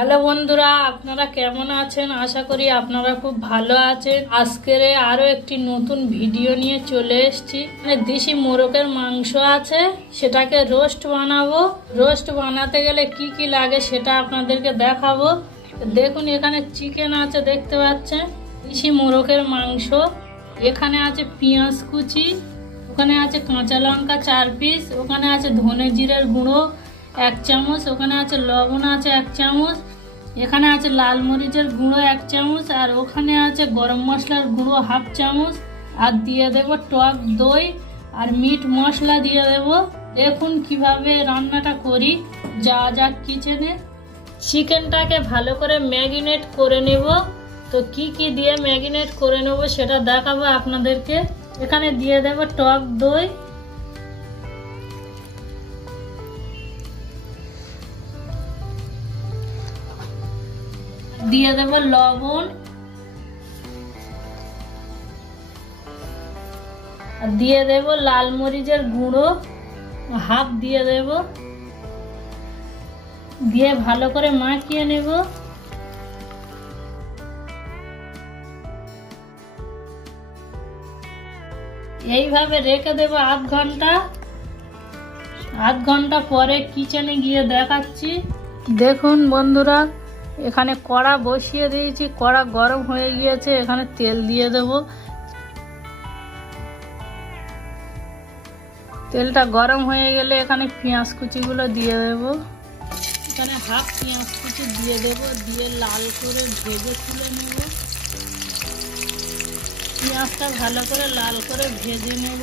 Hello বন্ধুরা, আপনারা কেমন আছেন? আশা করি আপনারা খুব ভালো আছেন। আজকের আরো একটি নতুন ভিডিও নিয়ে চলে এসেছি। দেশি মোরগের মাংস আছে, সেটাকে রোস্ট বানাবো। রোস্ট বানাতে গেলে কি কি লাগে সেটা আপনাদেরকে দেখাবো। দেখুন, এখানে চিকেন আছে, দেখতে পাচ্ছেন, দেশি মোরগের মাংস। এখানে আছে পেঁয়াজ কুচি, ওখানে আছে কাঁচা লঙ্কা 4 পিস, ওখানে আছে ধনে জিরের গুঁড়ো 1 চামচ, ওখানে আছে লবণ আছে 1 চামচ, এখানে আছে লাল মরিচের গুঁড়ো 1 চামচ, আর ওখানে আছে গরম মশলার গুঁড়ো 1/2 চামচ। আর দিয়ে দেব টক দই আর মিট মশলা দিয়ে দেব। দেখুন কিভাবে রান্নাটা করি। যা যা কিচেনে চিকেনটাকে ভালো করে ম্যারিনেট করে নেব। তো কি কি দিয়ে ম্যারিনেট করে নেব সেটা দেখাবো আপনাদেরকে। এখানে দিয়ে দেব টক দই, দিয়ে দেব লবণ, আর দিয়ে দেব লাল মরিচের গুঁড়ো 1/2 দিয়ে দেব, দিয়ে ভালো করে মাখিয়ে নেব। এইভাবে রেখে দেব আধ ঘন্টা। আধ ঘন্টা পরে কিচেনে গিয়ে দেখাচ্ছি। দেখুন বন্ধুরা, এখানে কড়া বসিয়ে দিয়েছি, কড়া গরম হয়ে গিয়েছে। এখানে তেল দিয়ে দেব। তেলটা গরম হয়ে গেলে এখানে পেঁয়াজ কুচিগুলো দিয়ে দেব। এখানে 1/2 পেঁয়াজ কুচি দিয়ে দেব, দিয়ে লাল করে ভেজে তুলে নেব। পেঁয়াজটা ভালো করে লাল করে ভেজে নেব।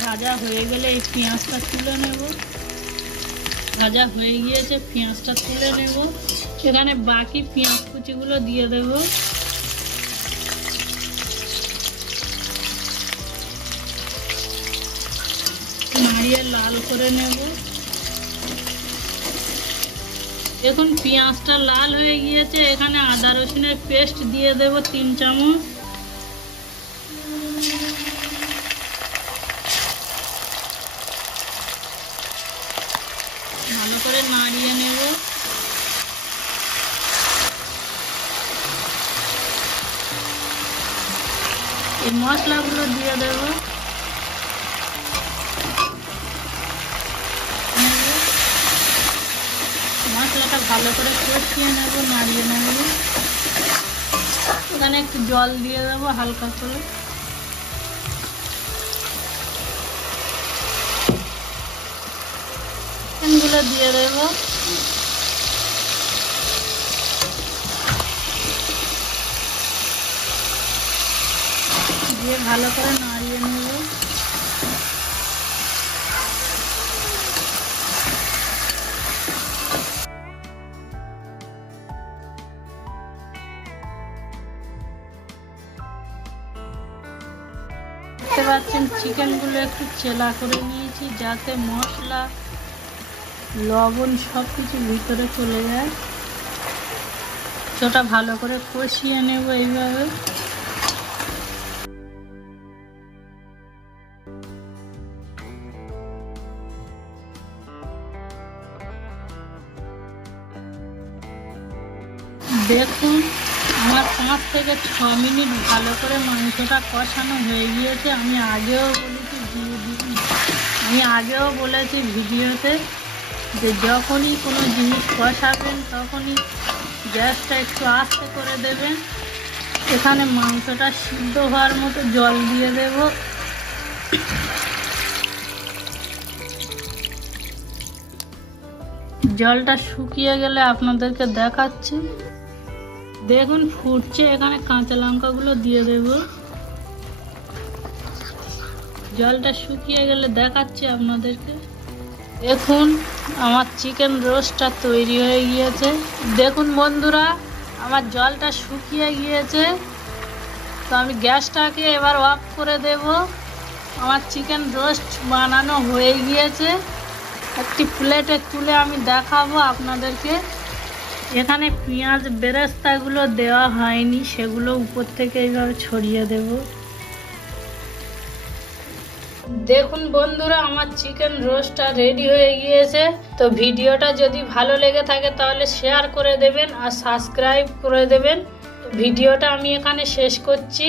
ভাজা হয়ে গেলে এই পেঁয়াজটা তুলে নেব। ভাজা হয়ে গিয়েছে, পেঁয়াজটা তুলে নেব। এখানে বাকি পেঁয়াজ কুচিগুলো দিয়ে দেব। নাড়িয়ে লাল করে নেব। দেখুন পেঁয়াজটা লাল হয়ে গিয়েছে। এখানে আদা রসুনের পেস্ট দিয়ে দেব 3 চামচ। ভালো করে নাড়িয়ে নেব। এই মশলাগুলো দিয়ে দেব। মশলাটা ভালো করে কষিয়ে নেব, নাড়িয়ে নেব। এখানে একটু জল দিয়ে দেব হালকা করে। চিকেনগুলো দিয়ে দেব। দিয়ে ভালো করে নাড়িয়ে নেব। দেখতে পাচ্ছেন চিকেনগুলো একটু চেলা করে নিয়েছি, যাতে মশলা লবণ সব কিছু ভিতরে চলে যায়। সেটা ভালো করে কষিয়ে নেব এইভাবে। দেখুন আমার 5 থেকে 6 মিনিট ভালো করে মাংসটা কষানো হয়ে গিয়েছে। আমি আগেও বলেছি ভিডিওতে যে যখনই কোনো জিনিস কষাবেন তখনই গ্যাসটা একটু আস্তে করে দেবেন। এখানে মাংসটা সিদ্ধ হওয়ার মতো জল দিয়ে দেব। জলটা শুকিয়ে গেলে আপনাদেরকে দেখাচ্ছি। দেখুন ফুটছে। এখানে কাঁচা লঙ্কাগুলো দিয়ে দেব। জলটা শুকিয়ে গেলে দেখাচ্ছি আপনাদেরকে। দেখুন আমার চিকেন রোস্টটা তৈরি হয়ে গিয়েছে। দেখুন বন্ধুরা, আমার জলটা শুকিয়ে গিয়েছে। তো আমি গ্যাসটাকে এবার অফ করে দেব। আমার চিকেন রোস্ট বানানো হয়ে গিয়েছে। একটি প্লেটে তুলে আমি দেখাবো আপনাদেরকে। এখানে পেঁয়াজ বেরেস্তাগুলো দেওয়া হয়নি, সেগুলো উপর থেকে এইভাবে ছড়িয়ে দেব। দেখুন বন্ধুরা, আমার চিকেন রোস্টটা রেডি হয়ে গিয়েছে। তো ভিডিওটা যদি ভালো লেগে থাকে তাহলে শেয়ার করে দেবেন আর সাবস্ক্রাইব করে দেবেন। ভিডিওটা আমি এখানে শেষ করছি।